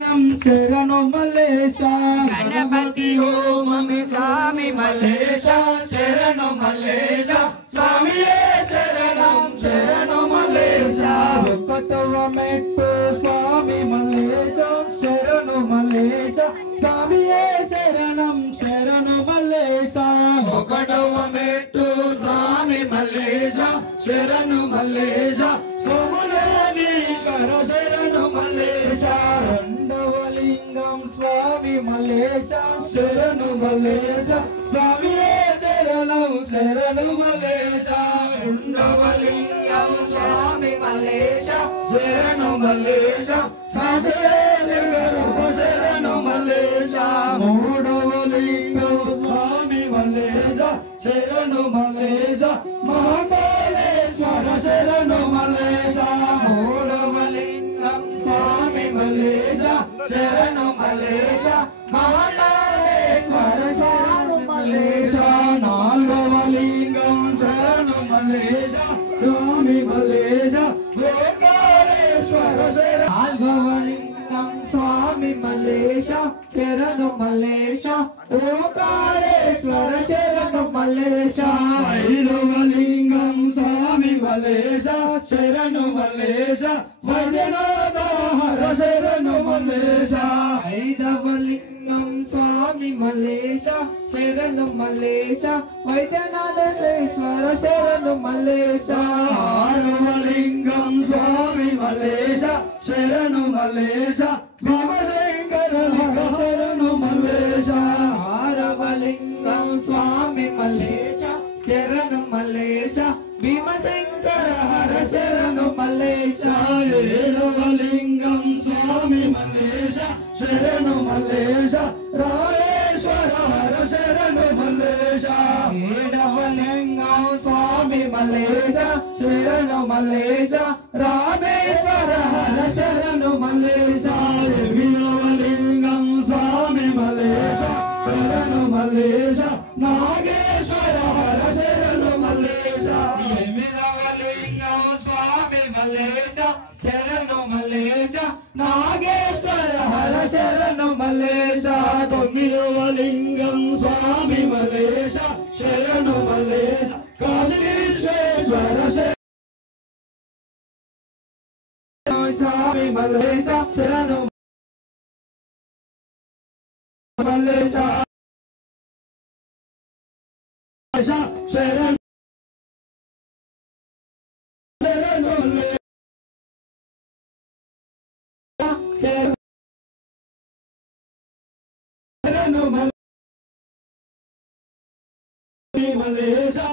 शरणो मल्लेशा गणपति ओम स्वामी मल्लेशा शरणो मल्लेशा स्वामी शरणो मल्लेशा कटव metro स्वामी मल्लेशा शरणो मल्लेशा स्वामी शरणो मल्लेशा कटव metro स्वामी मल्लेशा शरणो मल्लेशा सोमनाथीश्वर शरणो मल्लेशा रंडवलिंगम स्वामी मल्लेशा शरणो मल्लेशा स्वामी शरणो मल्लेशा रंडवलिंगम स्वामी मल्लेशा शरणो मल्लेशा स्वामी शरणो मल्लेशा मूडवलिंगम स्वामी मल्लेशा शरणो मल्लेशा महाकालेश्वर शरणो मल्लेशा मूडवलिंगम स्वामी मल्लेशा शरणो मल्लेशा महाकालेश्वर शरणो मल्लेशा नागवलिंगम शरणो मल्लेशा स्वामी मल्लेशा ओंकारेश्वर शरणो नागवलिंगम स्वामी मल्लेशा शरणो मल्लेशा ओंकारेश्वर शरणो मल्लेशा भैरवलिंगम स्वामी मल्लेशा शरणो मल्लेशा वैद्यनाथ शरणो मल्लेशा भैरवलिंगम स्वामी मल्लेशा शरणो मल्लेशा वैद्यनाथेश्वर शरणो मल्लेशा हारवलिंगम स्वामी मल्लेशा शरणो मल्लेशा भीमशंकर शरणो मल्लेशा हारवलिंगम स्वामी मल्लेशा शरणो मल्लेशा भीमशंकर हर शरणो मल्लेशा वेणुवलिंगम स्वामी मल्लेशा शरणो मल्लेशा रामेश्वर हर शरणो मल्लेशा वेणुवलिंगम स्वामी मल्लेशा शरणो मल्लेशा रामेश्वर हर शरणो मल्लेशा वीरवलिंगम स्वामी मल्लेशा शरणो मल्लेशा नागेश्वर हर शरणो मल्लेशा वेणुवलिंगम स्वामी मल्लेशा शरणो मल्लेशा नागेश्वर हर शरणो मल्लेशा तोंगिरवलिंगम स्वामी मल्लेशा शरणो मल्लेशा काशीश्वर स्वामी मल्लेशा शरणो मल्लेशा शरण मल्लेशा